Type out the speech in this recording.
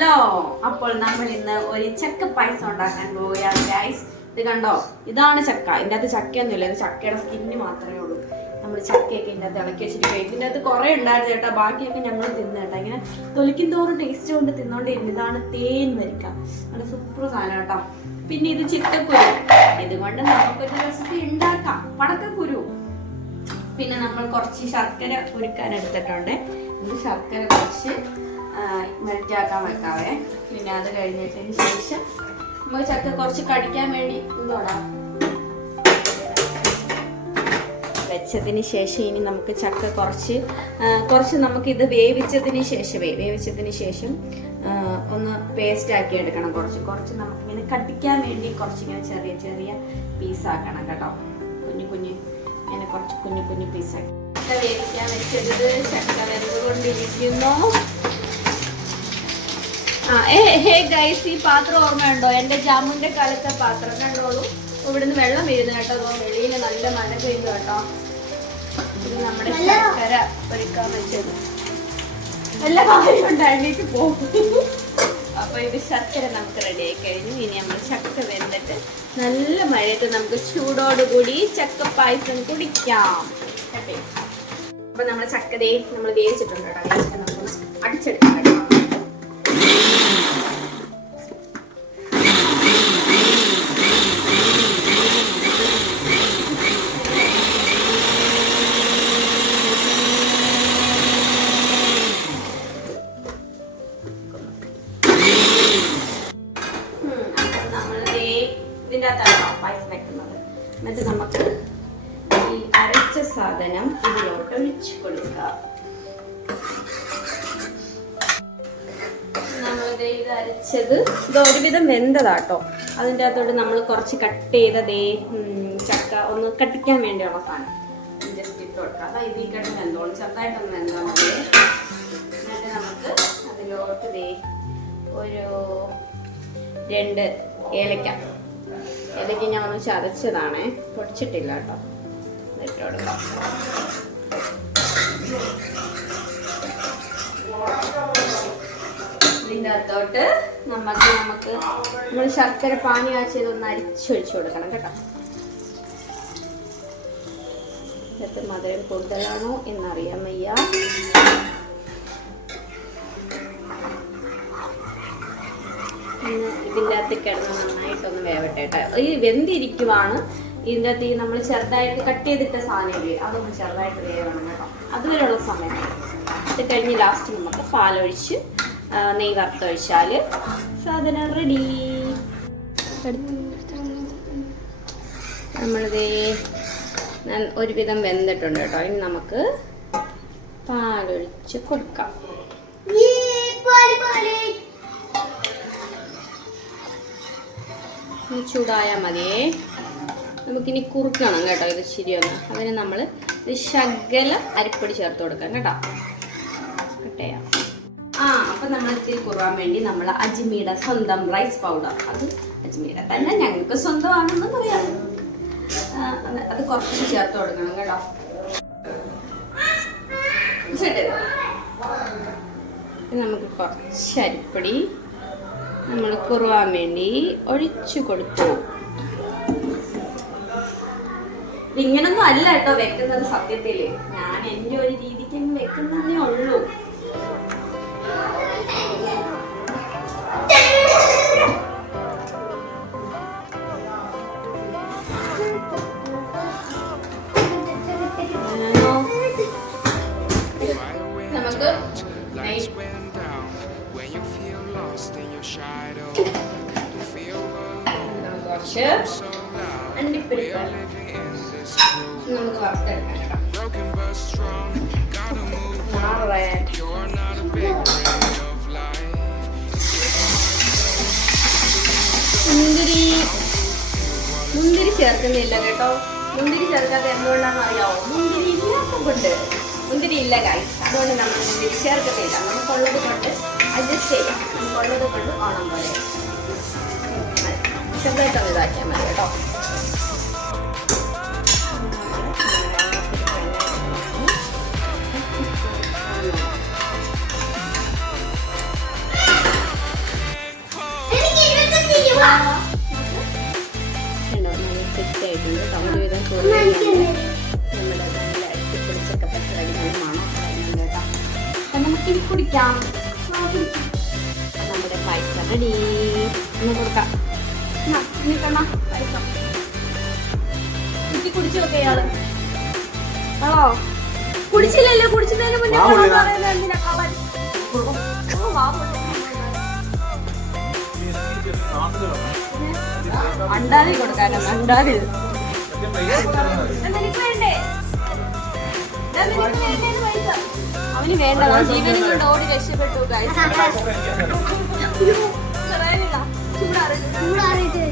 Hello അപ്പോൾ നമ്മൾ ഇന്ന് ഒരു ചക്ക പായസം ഉണ്ടാക്കാൻ പോവുകയാണ് ഗൈസ് ഇത് കണ്ടോ? ഇതാണ് ചക്ക. ഇതിന്റെ അകത്ത് ചക്കയൊന്നുമില്ല. ഇത് ചക്കയുടെ സ്കിന്ന് മാത്രമേ ഉള്ളൂ. നമ്മൾ ചക്കയൊക്കെ ഇതിന്റെ അകത്ത് ഇളക്കി വെച്ചിരിക്കും ഇതിന്റെ അകത്ത് കുറേ ഉണ്ടായിരുന്നു ചേട്ടാ ബാക്കിയൊക്കെ ഞങ്ങൾ തിന്നു കേട്ടോ. ഇങ്ങനെ തൊലിക്കും തോറും ടേസ്റ്റ് കൊണ്ട് തിന്നോണ്ടിരുന്നു. ഇതാണ് തേൻ വരിക്ക. നല്ല സൂപ്പർ സാധനം കേട്ടോ. പിന്നെ ഇത് ചിക്കക്കുരു. ഇതുകൊണ്ട് നമുക്കൊരു റെസിപ്പി ഉണ്ടാക്കാം. പടക്കക്കുരു പിന്നെ നമ്മൾ കുറച്ച് ശർക്കര ഉരുക്കാൻ എടുത്തിട്ടുണ്ട്. ഇത് ശർക്കര കുറച്ച് മെൽറ്റ് ആക്കാൻ വെക്കാവേ. പിന്നെ അത് കഴിഞ്ഞിട്ടതിന് ശേഷം നമ്മൾ ചക്ക കുറച്ച് കടിക്കാൻ വേണ്ടി ഇതോടാം വെച്ചതിന് ശേഷം ഇനി നമുക്ക് ചക്ക കുറച്ച് കുറച്ച് നമുക്ക് ഇത് വേവിച്ചതിന് ശേഷമേ വേവിച്ചതിന് ശേഷം ഒന്ന് പേസ്റ്റ് ആക്കി എടുക്കണം കുറച്ച്. കുറച്ച് നമുക്കിങ്ങനെ കട്ടിക്കാൻ വേണ്ടി കുറച്ചിങ്ങനെ ചെറിയ ചെറിയ പീസ് ആക്കണം കേട്ടോ. കുഞ്ഞു കുഞ്ഞു ഇങ്ങനെ കുറച്ച് കുഞ്ഞു കുഞ്ഞു പീസാക്കി ചക്ക വേവിക്കാൻ വെച്ചത് ചക്ക വരുന്നത് കൊണ്ടിരിക്കുന്നു ഗൈസ് ഈ പാത്രം ഓർമ്മയുണ്ടോ എന്റെ ജാമുന്റെ കാലത്തെ പാത്രം. കണ്ടോളൂ. ഇവിടുന്ന് വെള്ളം വീഴുന്നു കേട്ടോ. അതോ വെളിയിൽ നല്ല മഴ പെയ്തു കേട്ടോ. ഇത് നമ്മുടെ ശർക്കര ഒരുക്കാൻ വെച്ചത്. എല്ലാ കാര്യം ഉണ്ടായിട്ട് പോകും. അപ്പൊ ഇത് ശർക്കര നമുക്ക് റെഡി ആയി കഴിഞ്ഞു. ഇനി നമ്മൾ ചക്ക വെന്തിട്ട് നല്ല മഴയത്ത് നമുക്ക് ചൂടോടുകൂടി ചക്ക പായസം കുടിക്കാം. അപ്പൊ നമ്മുടെ ചക്കതേ നമ്മൾ വേവിച്ചിട്ടുണ്ട് കേട്ടോ. വേവിച്ചിട്ട് നമുക്ക് അടിച്ചെടുക്കാം കേട്ടോ. ഇതിന്റെ അകത്താണ് പായസം വെക്കുന്നത്. എന്നിട്ട് നമുക്ക് ഈ അരച്ച സാധനം ഇതിലോട്ട് ഒഴിച്ച് കൊടുക്കുക നമ്മളിത് അരച്ചത് ഇത് ഒരുവിധം വെന്തതാട്ടോ. അതിന്റെ അകത്തോട്ട് നമ്മൾ കുറച്ച് കട്ട് ചെയ്തതേ ചക്ക ഒന്ന് കട്ടിക്കാൻ വേണ്ടിയുള്ള സാധനം. ജസ്റ്റ് ഇട്ട് കൊടുക്കുക അതാ ഇതിൽ കിടന്ന് വെന്തോളും. ചെറുതായിട്ടൊന്ന് വെന്താൽ മതി. എന്നിട്ട് നമുക്ക് അതിലോട്ട് ദേ ഒരു രണ്ട് ഏലക്ക. ഏലക്ക ഞാൻ ഒന്ന് ചതച്ചതാണ്. പൊടിച്ചിട്ടില്ല കേട്ടോ. ഇട്ട് കൊടുക്കാം. ഇതിന്റെ നമുക്ക് നമുക്ക് നമ്മൾ ശർക്കര പാനി കാച്ചിയത് ഒന്ന് അരിച്ചൊഴിച്ചു കൊടുക്കണം കേട്ടോ. ഇതിനകത്ത് മധുരം കൂടുതലാണോ എന്നറിയാൻ വയ്യ. ഒന്ന് ഇതിന്റെ കിടന്ന് നന്നായിട്ടൊന്ന് വേവട്ടെ കേട്ടോ. ഈ വെന്തിരിക്കുവാണ്. ഇതിന്റെ അകത്ത് ഈ നമ്മൾ ചെറുതായിട്ട് കട്ട് ചെയ്തിട്ട സാധനമില്ലേ അതൊന്ന് ചെറുതായിട്ട് വേവണം കേട്ടോ. അതുവരെയുള്ള സമയം. ഇത് കഴിഞ്ഞ് ലാസ്റ്റ് നമുക്ക് പാലൊഴിച്ച് നെയ് വറുത്തൊഴിച്ചാൽ സാധനം റെഡി നമ്മളിതേ ഒരുവിധം വെന്തിട്ടുണ്ട് കേട്ടോ. ഇനി നമുക്ക് പാലൊഴിച്ച് കൊടുക്കാം. ഇനി ചൂടായാൽ മതിയേ നമുക്കിനി കുറുക്കണം കേട്ടോ ഇത് ശരിയൊന്ന്. അതിന് നമ്മൾ ഒരു ശകല അരിപ്പൊടി ചേർത്ത് കൊടുക്കാം കേട്ടോ. കിട്ടയാ ആ അപ്പം നമ്മൾ ഇത്തിരി കുറുവാൻ വേണ്ടി നമ്മൾ അജ്മീടെ സ്വന്തം റൈസ് പൗഡർ അത് അജ്മീടെ തന്നെ ഞങ്ങൾക്ക് സ്വന്തമാണെന്ന് പറയാം. അത് കുറച്ച് ചേർത്ത് കൊടുക്കണം കേട്ടോ. നമുക്ക് കുറച്ച് അരിപ്പൊടി നമ്മൾ കുറുവാൻ വേണ്ടി ഒഴിച്ചു കൊടുത്തു. ഇങ്ങനൊന്നും അല്ല കേട്ടോ വെക്കുന്നത് സത്യത്തിൽ. ഞാൻ എന്റെ ഒരു രീതിക്ക് വെക്കുന്നതേ ഉള്ളൂ. നമുക്ക് കുറച്ച് അണ്ടിപ്പരിപ്പ് നമുക്ക് വറുത്തെടുക്കാം മുന്തിരി. മുന്തിരി ചേർക്കുന്നില്ല കേട്ടോ. മുന്തിരി ചേർക്കാതെ എന്തുകൊണ്ടാണെന്ന് അറിയാമോ മുന്തിരി ഇല്ലാത്തതുകൊണ്ട്. മുന്തിരി ഇല്ല കായ് അതുകൊണ്ട് നമ്മൾ മുന്തിരി ചേർക്കത്തില്ല. നമുക്കുള്ളത് കൊണ്ട് ഉള്ളത് കൊണ്ട് ഓണം പോലെ ചെറുതായിട്ടൊന്ന് ഇതാക്കിയാൽ മതി കേട്ടോ. സെറ്റായിട്ടുണ്ട്. തമിഴ് വിധം കൂടുതൽ നമുക്ക് ഇനി കുടിക്കാം. റെഡി ഒന്ന് കൊടുക്കാം കുടിച്ചു നോക്കെ ഇയാൾ ആണോ കുടിച്ചില്ലല്ലോ കുടിച്ചതിന് മുന്നേ. അണ്ടാതി കൊടുക്കാനോ അണ്ടാതി. അവന് വേണ്ട ജീവനും കൊണ്ട് ഓടി രക്ഷപ്പെട്ടു 우라를 우라를